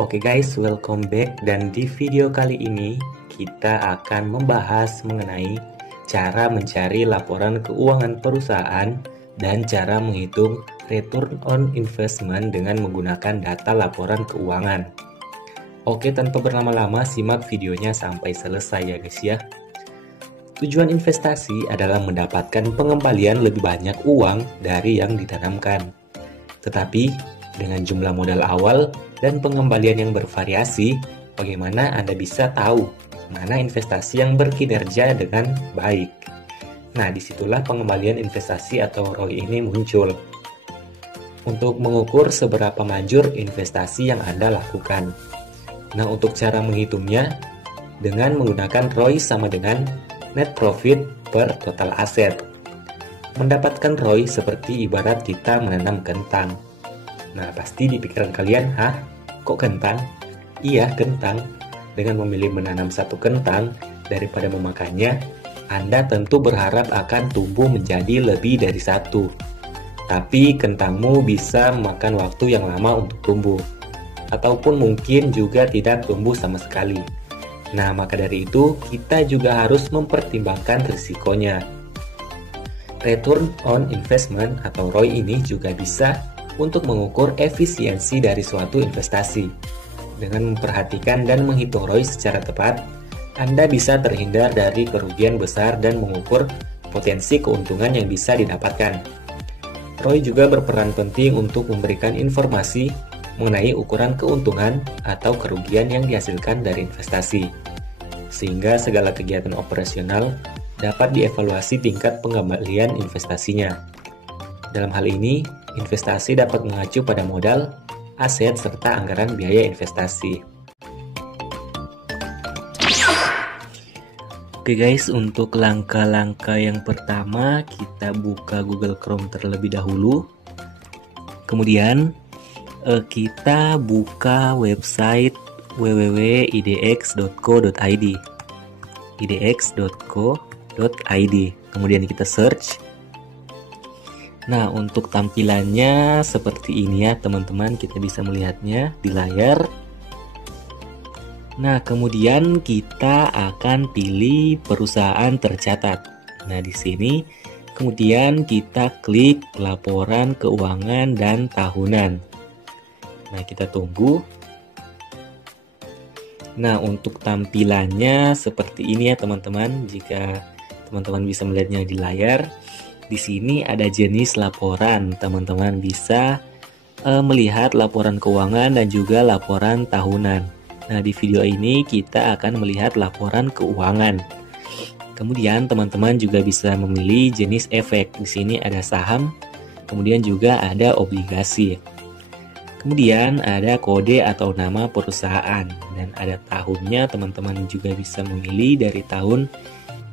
Oke guys, welcome back, dan di video kali ini kita akan membahas mengenai cara mencari laporan keuangan perusahaan dan cara menghitung return on investment dengan menggunakan data laporan keuangan. Oke, tanpa berlama-lama simak videonya sampai selesai ya guys ya. Tujuan investasi adalah mendapatkan pengembalian lebih banyak uang dari yang ditanamkan. Tetapi dengan jumlah modal awal dan pengembalian yang bervariasi, bagaimana Anda bisa tahu mana investasi yang berkinerja dengan baik? Nah, disitulah pengembalian investasi atau ROI ini muncul. Untuk mengukur seberapa manjur investasi yang Anda lakukan. Nah, untuk cara menghitungnya, dengan menggunakan ROI sama dengan net profit per total aset. Mendapatkan ROI seperti ibarat kita menanam kentang. Nah, pasti di pikiran kalian, hah? Kok kentang? Iya, kentang. Dengan memilih menanam satu kentang daripada memakannya, Anda tentu berharap akan tumbuh menjadi lebih dari satu. Tapi kentangmu bisa memakan waktu yang lama untuk tumbuh. Ataupun mungkin juga tidak tumbuh sama sekali. Nah, maka dari itu, kita juga harus mempertimbangkan risikonya. Return on investment atau ROI ini juga bisa untuk mengukur efisiensi dari suatu investasi. Dengan memperhatikan dan menghitung ROI secara tepat, Anda bisa terhindar dari kerugian besar dan mengukur potensi keuntungan yang bisa didapatkan. ROI juga berperan penting untuk memberikan informasi mengenai ukuran keuntungan atau kerugian yang dihasilkan dari investasi, sehingga segala kegiatan operasional dapat dievaluasi tingkat pengembalian investasinya. Dalam hal ini, investasi dapat mengacu pada modal, aset, serta anggaran biaya investasi. Oke guys, untuk langkah-langkah yang pertama, kita buka Google Chrome terlebih dahulu. Kemudian, kita buka website www.idx.co.id idx.co.id. Kemudian kita search. Nah, untuk tampilannya seperti ini ya teman-teman, kita bisa melihatnya di layar. Nah, kemudian kita akan pilih perusahaan tercatat. Nah, di sini kemudian kita klik laporan keuangan dan tahunan. Nah, kita tunggu. Nah, untuk tampilannya seperti ini ya teman-teman. Jika teman-teman bisa melihatnya di layar, di sini ada jenis laporan. Teman-teman bisa melihat laporan keuangan dan juga laporan tahunan. Nah, di video ini kita akan melihat laporan keuangan. Kemudian teman-teman juga bisa memilih jenis efek. Di sini ada saham, kemudian juga ada obligasi. Kemudian ada kode atau nama perusahaan dan ada tahunnya. Teman-teman juga bisa memilih dari tahun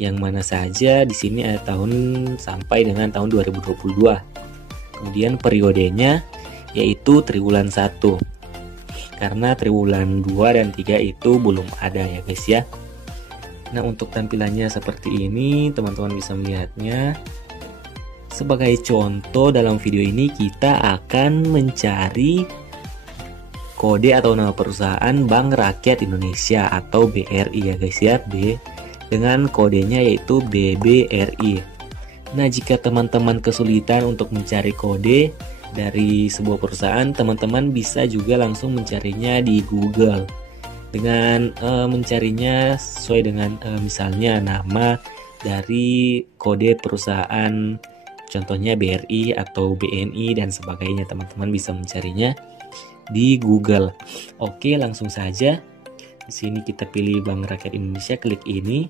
yang mana saja. Di sini ada tahun sampai dengan tahun 2022. Kemudian periodenya yaitu triwulan 1. Karena triwulan 2 dan 3 itu belum ada ya guys ya. Nah, untuk tampilannya seperti ini, teman-teman bisa melihatnya. Sebagai contoh, dalam video ini kita akan mencari kode atau nama perusahaan Bank Rakyat Indonesia atau BRI ya guys ya, dengan kodenya yaitu BBRI. Nah, jika teman-teman kesulitan untuk mencari kode dari sebuah perusahaan, teman-teman bisa juga langsung mencarinya di Google dengan mencarinya sesuai dengan misalnya nama dari kode perusahaan, contohnya BRI atau BNI dan sebagainya. Teman-teman bisa mencarinya di Google. Oke, langsung saja. Di sini kita pilih Bank Rakyat Indonesia, klik ini.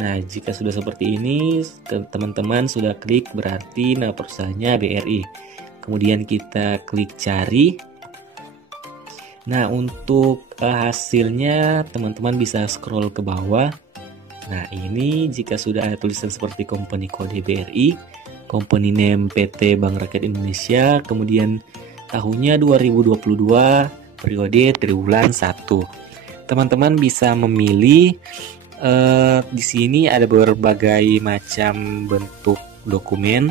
Nah, jika sudah seperti ini, teman-teman sudah klik, berarti nama perusahaannya BRI. Kemudian kita klik cari. Nah, untuk hasilnya teman-teman bisa scroll ke bawah. Nah, ini jika sudah ada tulisan seperti company code BRI, company name PT Bank Rakyat Indonesia, kemudian tahunnya 2022, periode triwulan 1. Teman-teman bisa memilih di sini ada berbagai macam bentuk dokumen,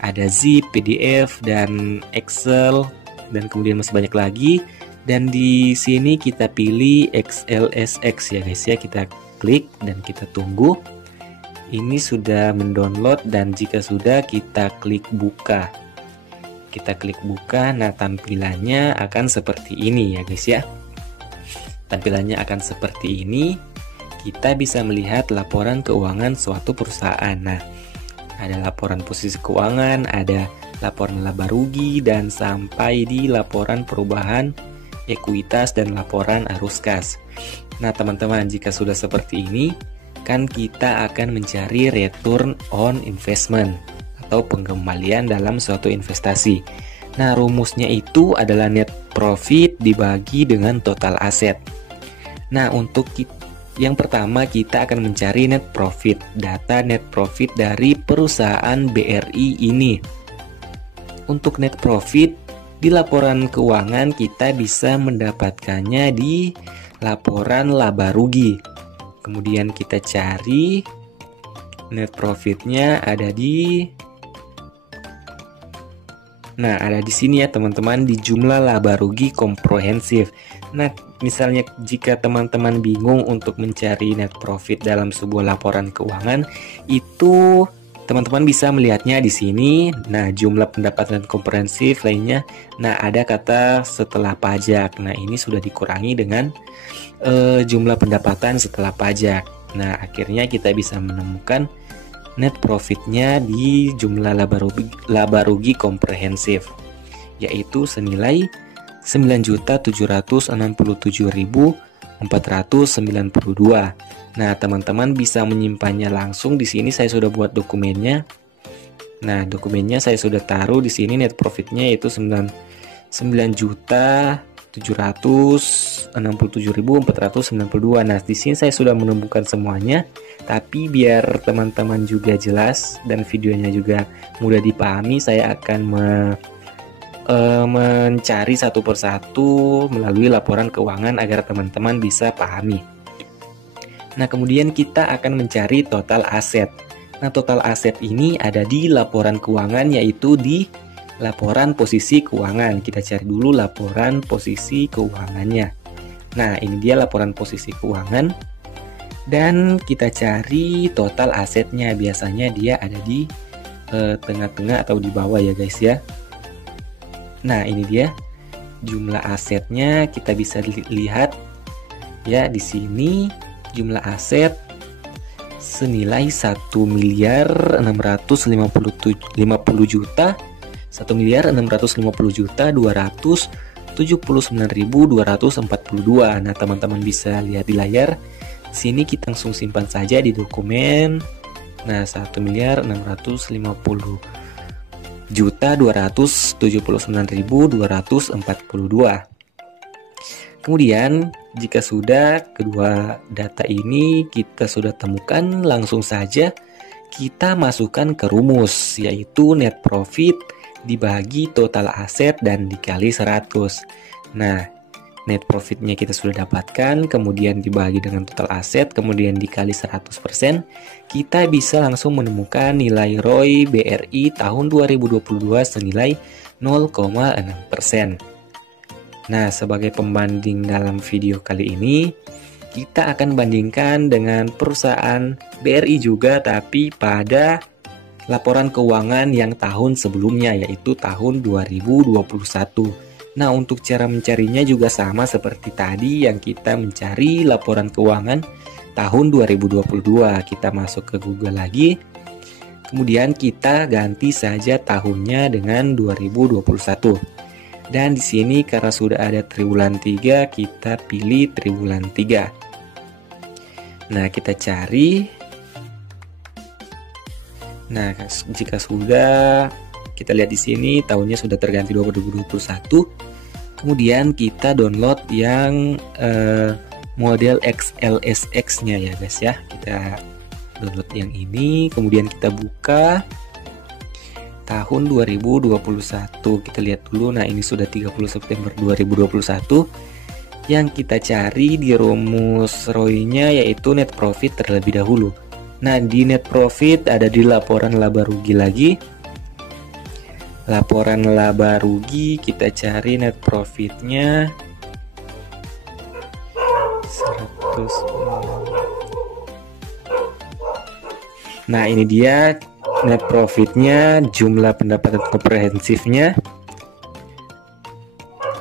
ada zip, PDF, dan Excel, dan kemudian masih banyak lagi. Dan di sini kita pilih XLSX ya guys ya, kita klik dan kita tunggu. Ini sudah mendownload dan jika sudah kita klik buka. Kita klik buka, nah tampilannya akan seperti ini ya guys ya. Tampilannya akan seperti ini. Kita bisa melihat laporan keuangan suatu perusahaan. Nah, ada laporan posisi keuangan, ada laporan laba rugi, dan sampai di laporan perubahan ekuitas dan laporan arus kas. Nah teman-teman, jika sudah seperti ini, kan kita akan mencari return on investment atau pengembalian dalam suatu investasi. Nah, rumusnya itu adalah net profit dibagi dengan total aset. Nah, untuk yang pertama kita akan mencari net profit, data net profit dari perusahaan BRI ini. Untuk net profit di laporan keuangan kita bisa mendapatkannya di laporan laba rugi. Kemudian kita cari net profitnya ada di, nah ada di sini ya teman-teman, di jumlah laba rugi komprehensif. Nah misalnya jika teman-teman bingung untuk mencari net profit dalam sebuah laporan keuangan, itu teman-teman bisa melihatnya di sini. Nah jumlah pendapatan komprehensif lainnya, nah ada kata setelah pajak. Nah ini sudah dikurangi dengan jumlah pendapatan setelah pajak. Nah akhirnya kita bisa menemukan net profitnya di jumlah laba rugi komprehensif, yaitu senilai 9.767.492. Nah teman-teman bisa menyimpannya langsung di sini. Saya sudah buat dokumennya. Nah dokumennya saya sudah taruh di sini. Net profitnya yaitu 9.767.492. Nah, di sini saya sudah menemukan semuanya, tapi biar teman-teman juga jelas dan videonya juga mudah dipahami, saya akan mencari satu persatu melalui laporan keuangan agar teman-teman bisa pahami. Nah, kemudian kita akan mencari total aset. Nah, total aset ini ada di laporan keuangan, yaitu di laporan posisi keuangan. Kita cari dulu laporan posisi keuangannya. Nah, ini dia laporan posisi keuangan. Dan kita cari total asetnya. Biasanya dia ada di tengah-tengah atau di bawah ya guys ya. Nah, ini dia jumlah asetnya. Kita bisa lihat ya di sini jumlah aset senilai 1.650.279.242. Nah, teman-teman bisa lihat di layar. Sini kita langsung simpan saja di dokumen. Nah, 1.650.279.242. Kemudian, jika sudah kedua data ini kita sudah temukan, langsung saja kita masukkan ke rumus, yaitu net profit dibagi total aset dan dikali 100. Nah, net profitnya kita sudah dapatkan, kemudian dibagi dengan total aset, kemudian dikali 100%, kita bisa langsung menemukan nilai ROI BRI tahun 2022 senilai 0,6%. Nah, sebagai pembanding dalam video kali ini, kita akan bandingkan dengan perusahaan BRI juga, tapi pada laporan keuangan yang tahun sebelumnya, yaitu tahun 2021. Nah, untuk cara mencarinya juga sama seperti tadi yang kita mencari laporan keuangan tahun 2022. Kita masuk ke Google lagi, kemudian kita ganti saja tahunnya dengan 2021. Dan di sini karena sudah ada triwulan 3, kita pilih triwulan 3. Nah, kita cari. Nah, jika sudah, kita lihat di sini tahunnya sudah terganti 2021. Kemudian kita download yang model XLSX-nya ya guys ya. Kita download yang ini, kemudian kita buka tahun 2021. Kita lihat dulu. Nah, ini sudah 30 September 2021. Yang kita cari di rumus ROI-nya yaitu net profit terlebih dahulu. Nah, di net profit ada di laporan laba rugi lagi. Laporan laba rugi kita cari net profitnya. Nah, ini dia net profitnya, jumlah pendapatan komprehensifnya.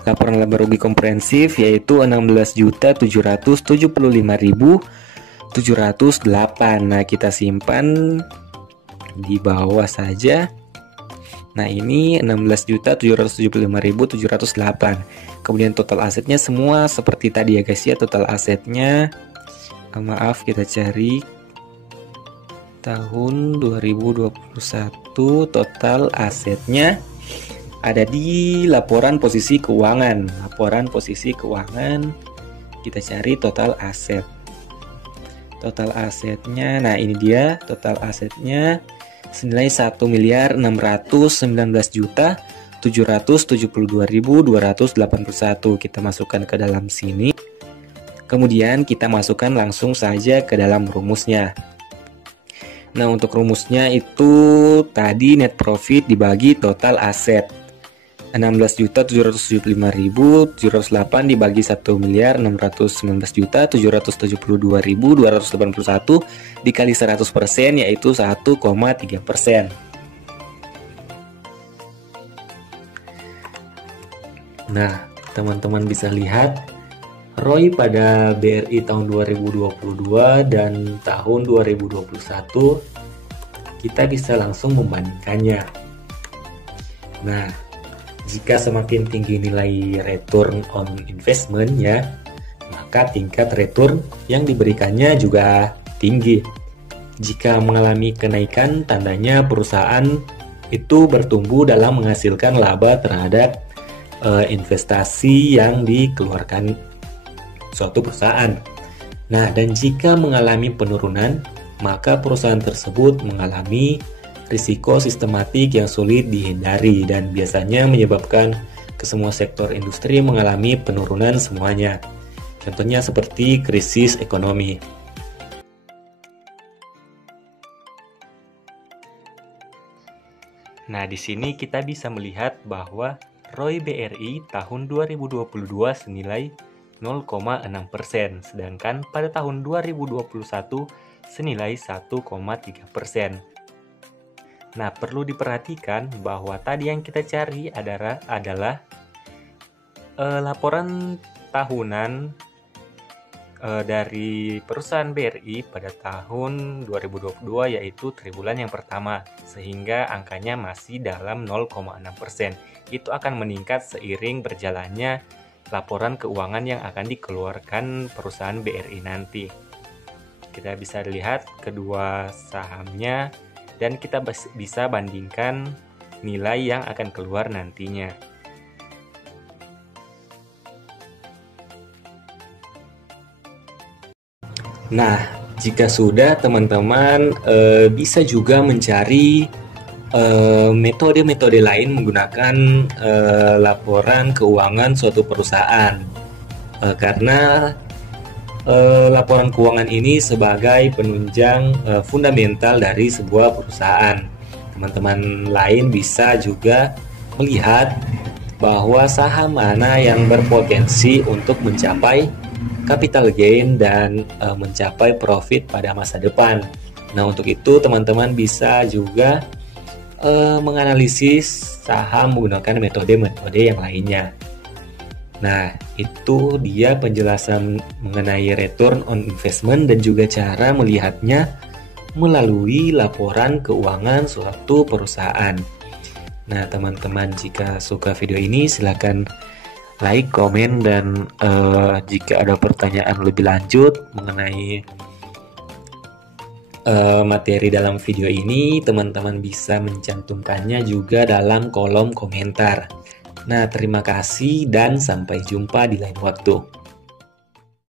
Laporan laba rugi komprehensif yaitu 16.775.708. Nah, kita simpan di bawah saja. Nah, ini 16.775.708. Kemudian total asetnya semua seperti tadi ya guys ya, total asetnya maaf, kita cari tahun 2021 total asetnya ada di laporan posisi keuangan. Laporan posisi keuangan, kita cari total aset. Total asetnya, nah ini dia total asetnya senilai 1.919.772.281. Kita masukkan ke dalam sini. Kemudian kita masukkan langsung saja ke dalam rumusnya. Nah, untuk rumusnya itu tadi net profit dibagi total aset. 16.775.708 dibagi 1.619.772.281 dikali 100% yaitu 1,3%. Nah, teman-teman bisa lihat ROI pada BRI tahun 2022 dan tahun 2021 kita bisa langsung membandingkannya. Nah, jika semakin tinggi nilai return on investment ya, maka tingkat return yang diberikannya juga tinggi. Jika mengalami kenaikan, tandanya perusahaan itu bertumbuh dalam menghasilkan laba terhadap investasi yang dikeluarkan suatu perusahaan. Nah, dan jika mengalami penurunan, maka perusahaan tersebut mengalami risiko sistematik yang sulit dihindari dan biasanya menyebabkan ke semua sektor industri mengalami penurunan semuanya. Contohnya seperti krisis ekonomi. Nah, di sini kita bisa melihat bahwa ROI BRI tahun 2022 senilai 0,6%, sedangkan pada tahun 2021 senilai 1,3%. Nah, perlu diperhatikan bahwa tadi yang kita cari adalah laporan tahunan dari perusahaan BRI pada tahun 2022, yaitu triwulan yang pertama, sehingga angkanya masih dalam 0,6%. Itu akan meningkat seiring berjalannya laporan keuangan yang akan dikeluarkan perusahaan BRI nanti. Kita bisa lihat kedua sahamnya dan kita bisa bandingkan nilai yang akan keluar nantinya. Nah, jika sudah, teman-teman bisa juga mencari metode-metode lain menggunakan laporan keuangan suatu perusahaan, karena laporan keuangan ini sebagai penunjang fundamental dari sebuah perusahaan. Teman-teman lain bisa juga melihat bahwa saham mana yang berpotensi untuk mencapai capital gain dan mencapai profit pada masa depan. Nah, untuk itu teman-teman bisa juga menganalisis saham menggunakan metode-metode yang lainnya. Nah, itu dia penjelasan mengenai return on investment dan juga cara melihatnya melalui laporan keuangan suatu perusahaan. Nah, teman-teman, jika suka video ini silakan like, komen, dan jika ada pertanyaan lebih lanjut mengenai materi dalam video ini, teman-teman bisa mencantumkannya juga dalam kolom komentar. Nah, terima kasih dan sampai jumpa di lain waktu.